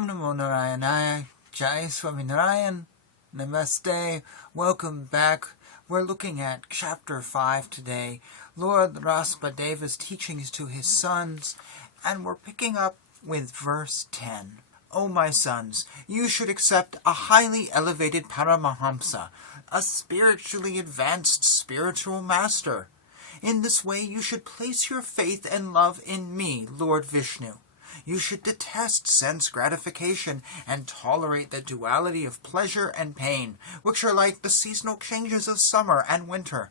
Om Namo Narayana, Jai Swami Narayan, Namaste, welcome back. We're looking at chapter 5 today, Lord Rsabhadeva's teachings to his sons, and we're picking up with verse 10. O my sons, you should accept a highly elevated Paramahamsa, a spiritually advanced spiritual master. In this way you should place your faith and love in me, Lord Vishnu. You should detest sense gratification and tolerate the duality of pleasure and pain, which are like the seasonal changes of summer and winter.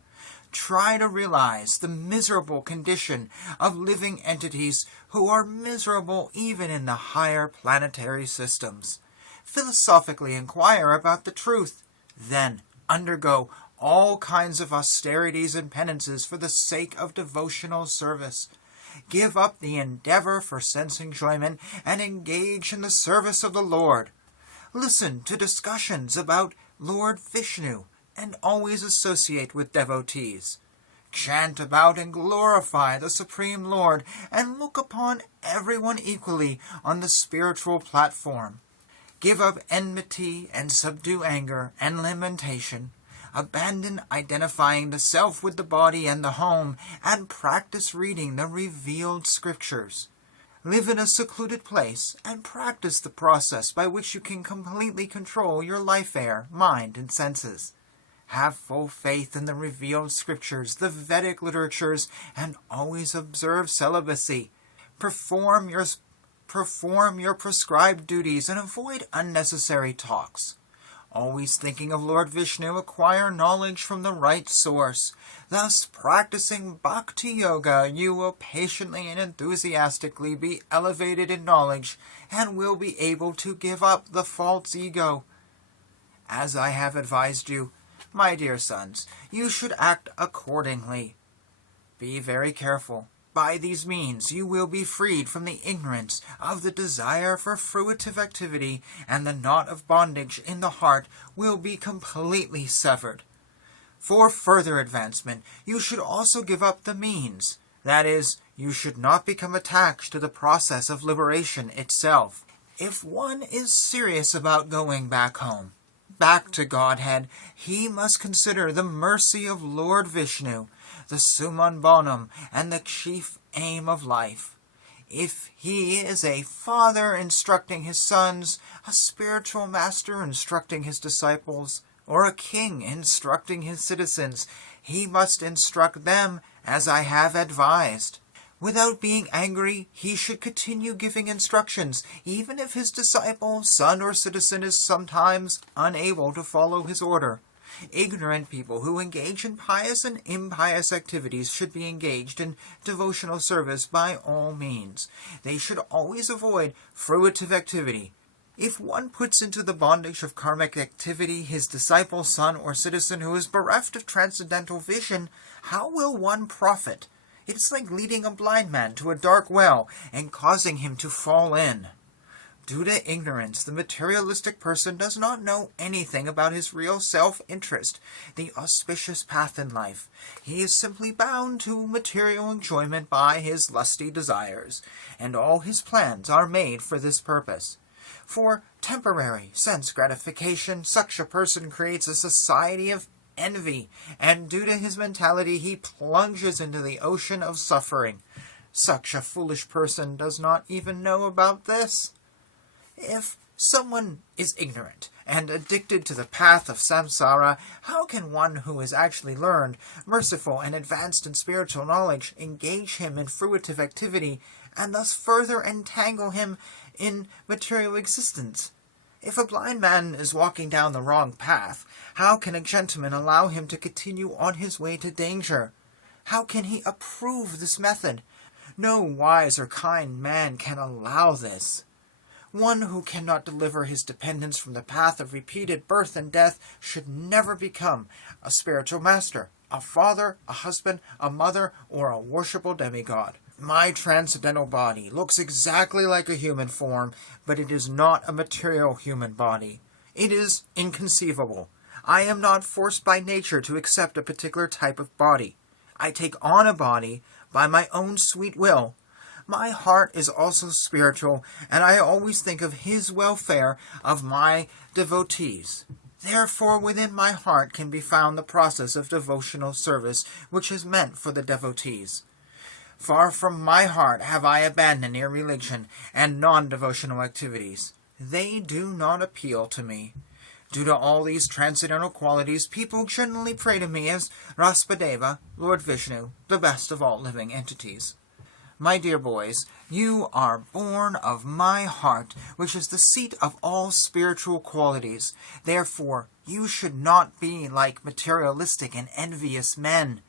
Try to realize the miserable condition of living entities who are miserable even in the higher planetary systems. Philosophically inquire about the truth, then undergo all kinds of austerities and penances for the sake of devotional service. Give up the endeavor for sense enjoyment and engage in the service of the Lord. Listen to discussions about Lord Vishnu and always associate with devotees. Chant about and glorify the Supreme Lord and look upon everyone equally on the spiritual platform. Give up enmity and subdue anger and lamentation. Abandon identifying the self with the body and the home, and practice reading the revealed scriptures. Live in a secluded place, and practice the process by which you can completely control your life air, mind, and senses. Have full faith in the revealed scriptures, the Vedic literatures, and always observe celibacy. Perform your prescribed duties and avoid unnecessary talks. Always thinking of Lord Vishnu, acquire knowledge from the right source. Thus, practicing Bhakti Yoga, you will patiently and enthusiastically be elevated in knowledge and will be able to give up the false ego. As I have advised you, my dear sons, you should act accordingly. Be very careful. By these means you will be freed from the ignorance of the desire for fruitive activity, and the knot of bondage in the heart will be completely severed. For further advancement, you should also give up the means. That is, you should not become attached to the process of liberation itself. If one is serious about going back home, back to Godhead, he must consider the mercy of Lord Vishnu, the summum bonum, and the chief aim of life. If he is a father instructing his sons, a spiritual master instructing his disciples, or a king instructing his citizens, he must instruct them as I have advised. Without being angry, he should continue giving instructions, even if his disciple, son, or citizen is sometimes unable to follow his order. Ignorant people who engage in pious and impious activities should be engaged in devotional service by all means. They should always avoid fruitive activity. If one puts into the bondage of karmic activity his disciple, son, or citizen who is bereft of transcendental vision, how will one profit? It is like leading a blind man to a dark well and causing him to fall in. Due to ignorance, the materialistic person does not know anything about his real self-interest, the auspicious path in life. He is simply bound to material enjoyment by his lusty desires, and all his plans are made for this purpose. For temporary sense gratification, such a person creates a society of envy, and due to his mentality he plunges into the ocean of suffering. Such a foolish person does not even know about this. If someone is ignorant and addicted to the path of samsara, how can one who is actually learned, merciful, and advanced in spiritual knowledge engage him in fruitive activity and thus further entangle him in material existence? If a blind man is walking down the wrong path, how can a gentleman allow him to continue on his way to danger? How can he approve this method? No wise or kind man can allow this. One who cannot deliver his dependents from the path of repeated birth and death should never become a spiritual master, a father, a husband, a mother, or a worshipful demigod. My transcendental body looks exactly like a human form, but it is not a material human body. It is inconceivable. I am not forced by nature to accept a particular type of body. I take on a body by my own sweet will. My heart is also spiritual, and I always think of his welfare of my devotees. Therefore, within my heart can be found the process of devotional service, which is meant for the devotees. Far from my heart have I abandoned irreligion and non-devotional activities. They do not appeal to me. Due to all these transcendental qualities, people generally pray to me as Rsabhadeva, Lord Vishnu, the best of all living entities. My dear boys, you are born of my heart, which is the seat of all spiritual qualities. Therefore, you should not be like materialistic and envious men.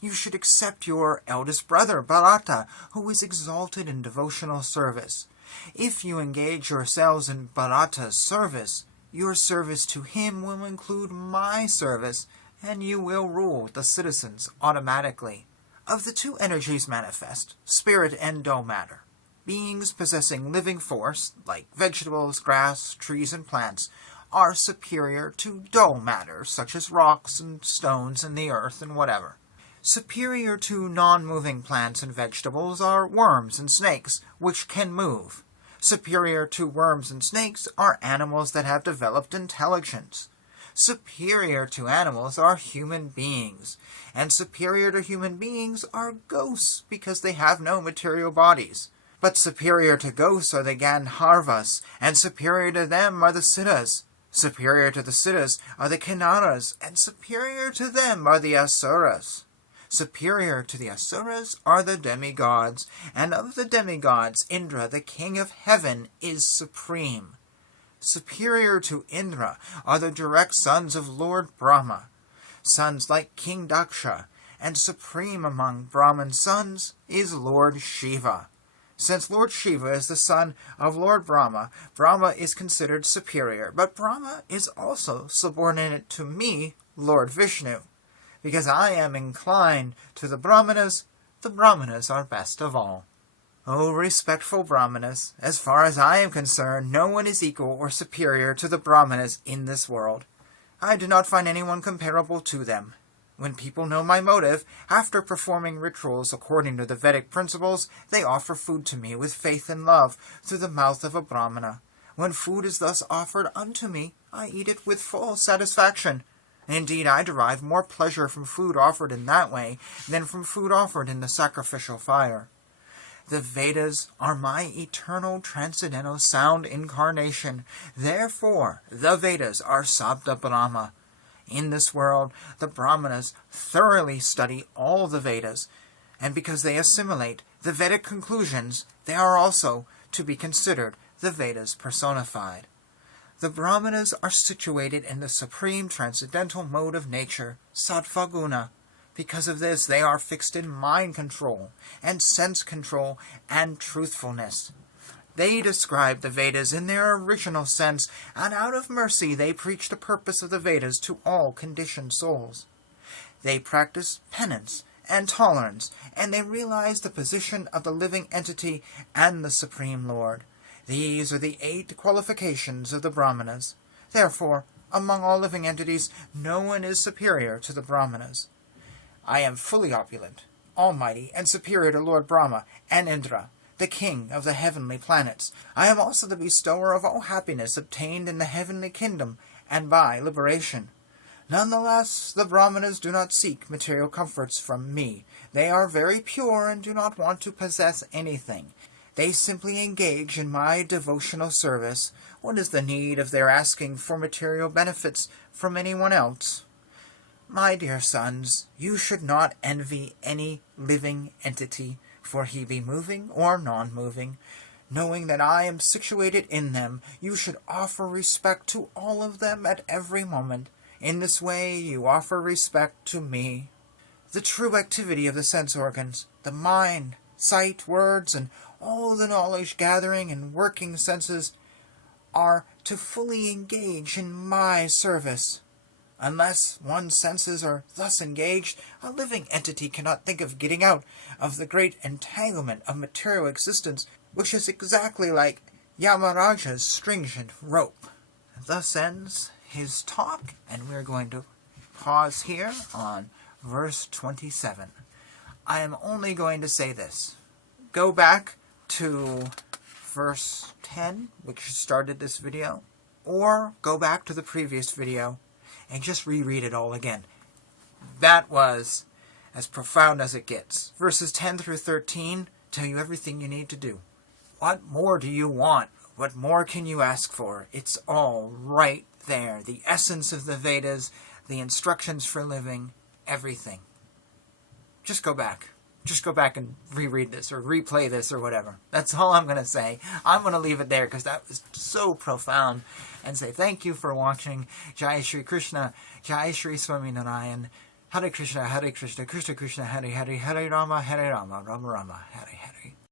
You should accept your eldest brother, Bharata, who is exalted in devotional service. If you engage yourselves in Bharata's service, your service to him will include my service, and you will rule the citizens automatically. Of the two energies manifest, spirit and dull matter, beings possessing living force, like vegetables, grass, trees, and plants, are superior to dull matter, such as rocks and stones and the earth and whatever. Superior to non-moving plants and vegetables are worms and snakes, which can move. Superior to worms and snakes are animals that have developed intelligence. Superior to animals are human beings, and superior to human beings are ghosts because they have no material bodies. But superior to ghosts are the Gandharvas, and superior to them are the Siddhas. Superior to the Siddhas are the Kinnaras, and superior to them are the Asuras. Superior to the Asuras are the demigods, and of the demigods, Indra, the king of heaven, is supreme. Superior to Indra are the direct sons of Lord Brahma, sons like King Daksha, and supreme among Brahman sons is Lord Shiva. Since Lord Shiva is the son of Lord Brahma, Brahma is considered superior, but Brahma is also subordinate to me, Lord Vishnu. Because I am inclined to the Brahmanas are best of all. O respectful Brahmanas, as far as I am concerned, no one is equal or superior to the Brahmanas in this world. I do not find anyone comparable to them. When people know my motive, after performing rituals according to the Vedic principles, they offer food to me with faith and love through the mouth of a Brahmana. When food is thus offered unto me, I eat it with full satisfaction. Indeed, I derive more pleasure from food offered in that way than from food offered in the sacrificial fire. The Vedas are my eternal, transcendental sound incarnation. Therefore, the Vedas are Sabda Brahma. In this world, the Brahmanas thoroughly study all the Vedas, and because they assimilate the Vedic conclusions, they are also to be considered the Vedas personified. The Brahmanas are situated in the supreme transcendental mode of nature, Sattva Guna. Because of this, they are fixed in mind control, and sense control, and truthfulness. They describe the Vedas in their original sense, and out of mercy they preach the purpose of the Vedas to all conditioned souls. They practice penance and tolerance, and they realize the position of the living entity and the Supreme Lord. These are the 8 qualifications of the Brahmanas. Therefore, among all living entities, no one is superior to the Brahmanas. I am fully opulent, almighty, and superior to Lord Brahma and Indra, the king of the heavenly planets. I am also the bestower of all happiness obtained in the heavenly kingdom and by liberation. Nonetheless, the Brahmanas do not seek material comforts from me. They are very pure and do not want to possess anything. They simply engage in my devotional service. What is the need of their asking for material benefits from anyone else? My dear sons, you should not envy any living entity, for he be moving or non-moving. Knowing that I am situated in them, you should offer respect to all of them at every moment. In this way you offer respect to me. The true activity of the sense organs, the mind, sight, words, and all the knowledge-gathering and working senses are to fully engage in my service. Unless one's senses are thus engaged, a living entity cannot think of getting out of the great entanglement of material existence, which is exactly like Yamaraja's stringent rope. Thus ends his talk, and we're going to pause here on verse 27. I am only going to say this. Go back, to verse 10, which started this video, or go back to the previous video and just reread it all again. That was as profound as it gets. Verses 10 through 13 tell you everything you need to do. What more do you want? What more can you ask for? It's all right there. The essence of the Vedas, the instructions for living, everything. Just go back. Just go back and reread this or replay this or whatever. That's all I'm going to say. I'm going to leave it there because that was so profound. And say thank you for watching. Jai Shri Krishna. Jai Shri Swami Narayan. Hare Krishna, Krishna Krishna, Hare Hare, Hare Rama, Rama Rama, Hare Hare.